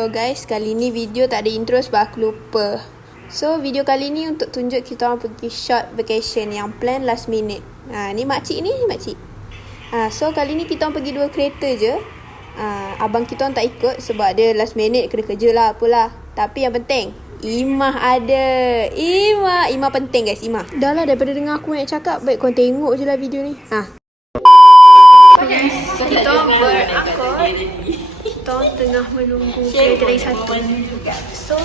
So guys, kali ni video tak ada intro sebab aku lupa. So video kali ni untuk tunjuk kita orang pergi short vacation yang plan last minute. Ha, ni makcik ni, ni makcik. Ha, so kali ni kita orang pergi dua kereta je. Ha, abang kita orang tak ikut sebab dia last minute kena kerja lah apalah. Tapi yang penting, Imah ada. Imah, Imah penting guys, Imah. Dah lah daripada dengar aku banyak cakap, baik kau tengok je lah video ni. Ha. Kita berakor. Kita tengah menunggu kereta satu. So,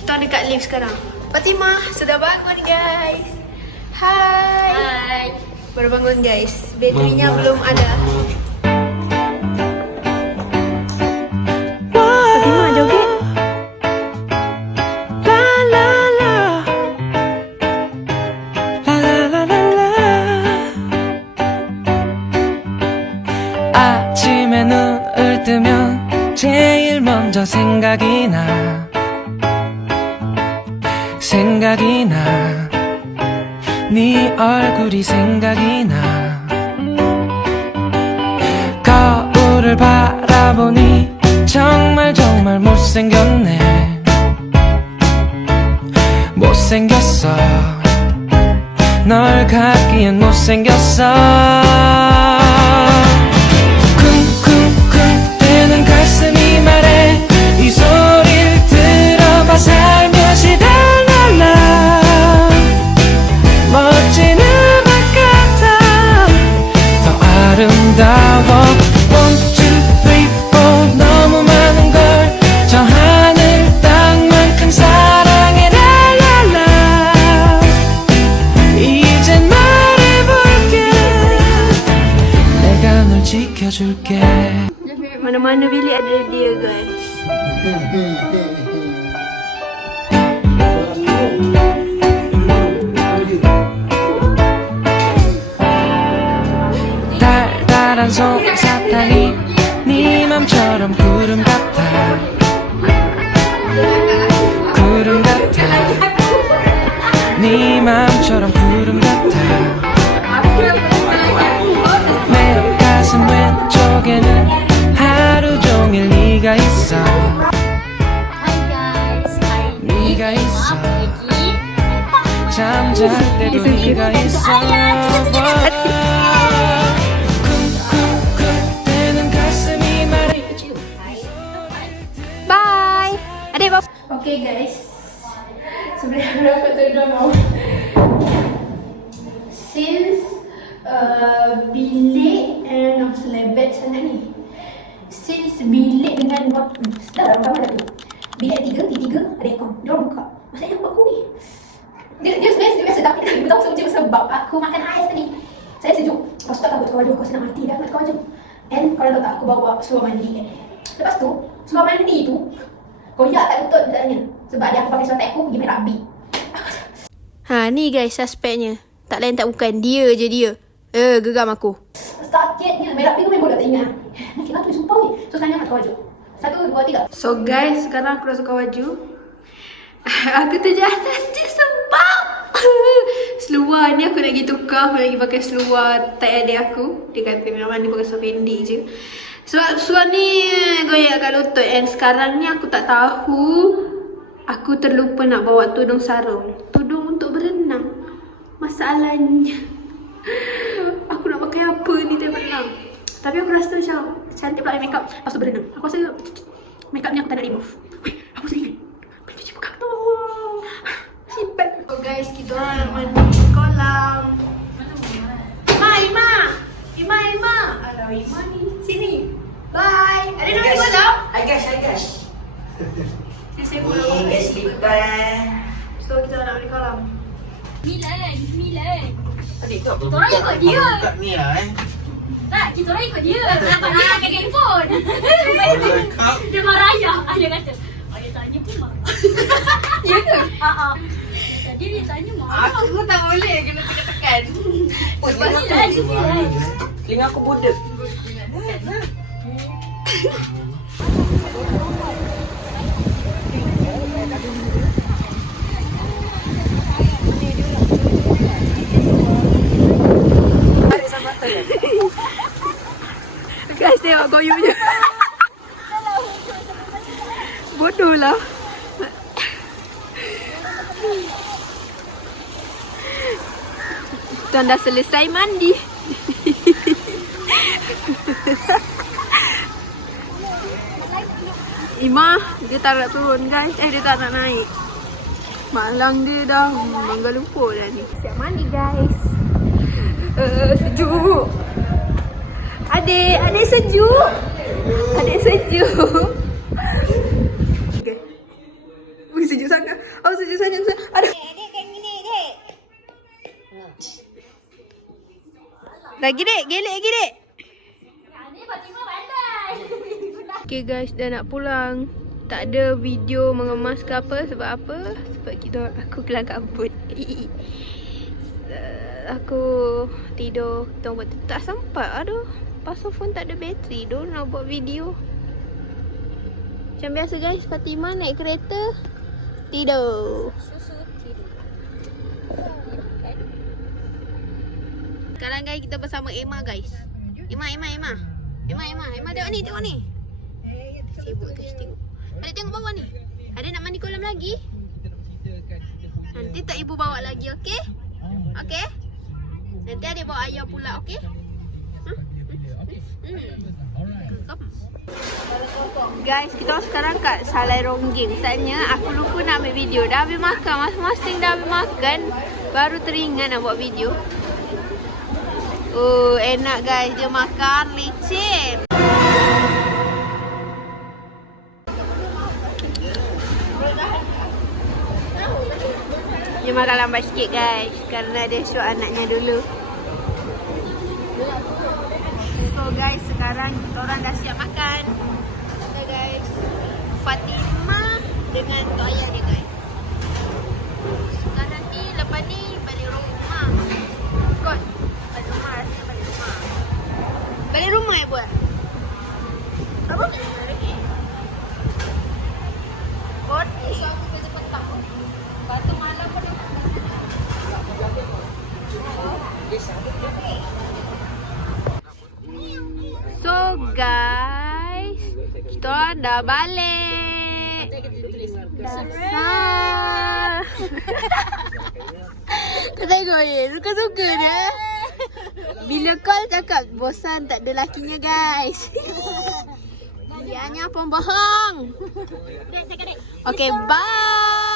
kita dekat lift sekarang. Fatimah, sudah bangun guys. Hai. Hai. Baru bangun guys. Baterinya belum ada. 먼저 생각이 나. 생각이 나 네 얼굴이 생각이 나. 거울을 바라보니 정말 정말 못생겼네. 못생겼어. 널 갖기엔 못생겼어 지켜줄게 Mana-mana bilik ada dia guys. 달달한 솜사탕이 네 맘처럼 구름 같아. 구름 같아. 네 맘처럼 구름 같아. 내 가슴 왼쪽에는 하루 종일 네가 있어. Guys. 네가 있어. pergi 잠잘 uh, bilik and of selebet sana ni. Since bilik dengan bapa. Dah berapa dah tu? Bilik tiga, tiga, tiga ada aircon. Dia orang buka. Maksudnya apa aku ni? Dia, dia sebenarnya biasa tapi dia tahu sejuk sebab aku makan ais tadi. Saya sejuk. Lepas tu tak tahu tukar baju aku senang mati dah nak tukar baju. And kalau tak aku bawa seluar mandi kan. Lepas tu, seluar mandi tu koyak tak lutut sebenarnya. Sebab dia aku pakai seluar tak aku pergi main rugby. Ha ni guys suspeknya. Tak lain tak bukan dia je dia. Eh geram aku. Sakitnya. Tu main bola tak ingat. Nakit lah tu sumpah weh. So sekarang nak tukar baju. Satu, dua, tiga. So guys, sekarang aku dah tukar baju. aku terjatuh je sebab seluar ni aku nak pergi tukar. Aku nak pergi pakai seluar tight adik aku. Dia kata memang dia pakai seluar pendek je. Sebab seluar ni goyak kat lutut and sekarang ni aku tak tahu aku terlupa nak bawa tudung sarung. Tudung untuk berenang. Masalahnya nak pakai apa ni time berenang. Tapi aku rasa macam cantik pula make up lepas tu berenang. Aku rasa make up ni aku tak nak remove. Weh, aku sendiri. Boleh cuci muka tu. Simpan. Oh guys, kita orang mandi di kolam. Ima, Ima. Ima, Ima. Alah, Ima ni. Sini. Bye. Ada nak di kolam? I guess, I guess. Saya lipat. So, kita nak di kolam. Milan, Milan. Adik tu apa? Kita orang ikut dia. Buka ni lah eh. Tak, kita orang ikut dia. Nampak dia pakai handphone. Kau. Dia marah ayah. Ayah kata, ayah tanya pun marah. Ya ke? Ah, ah. Tadi dia tanya marah. Aku tak boleh kena tekan-tekan. Oh, Sebab Milan, tu Milan. Telinga aku budak. Guys, Bodohlah. Tuan dah selesai mandi. Ima, dia tak nak turun guys. Eh, dia tak nak naik. Malang dia dah. Mangga lumpur dah ni. Siap mandi guys. Uh, sejuk. Adik, adik sejuk. Adik sejuk. Dek. Ni Fatimah pandai. Okay guys, dah nak pulang. Tak ada video mengemas ke apa sebab apa? Sebab kita aku kelang kabut. Aku tidur kita buat tak sempat aduh. Pasal phone tak ada bateri doh nak buat video. Macam biasa guys, Fatimah naik kereta tidur. Sekarang guys kita bersama Emma guys. Emma, Emma, Emma. Emma, Emma, Emma tengok ni, tengok ni. Sibuk guys tengok. Adik tengok bawah ni. Ada nak mandi kolam lagi? Nanti tak ibu bawa lagi, okey? Okey? Nanti adik bawa ayah pula, okey? Hmm? Hmm. Kom. Guys, kita sekarang kat Salai Rongging. Saatnya aku lupa nak ambil video. Dah habis makan. Masing-masing dah habis makan. Baru teringat nak buat video. Oh, enak guys. Dia makan licin. Dia makan lambat sikit guys Kerana dia show anaknya dulu So guys sekarang kita orang dah siap makan Okay guys Fatimah dengan Tok Ayah dia guys Sekarang ni lepas ni balik rumah Kot buat Apa ni? Kot Suami kerja petang Batu malam pun So guys, kita dah balik. Dasar. Kau tengok ye, suka-suka dia. Bila call cakap bosan tak ada lakinya guys. Dia hanya pembohong. Okay, bye.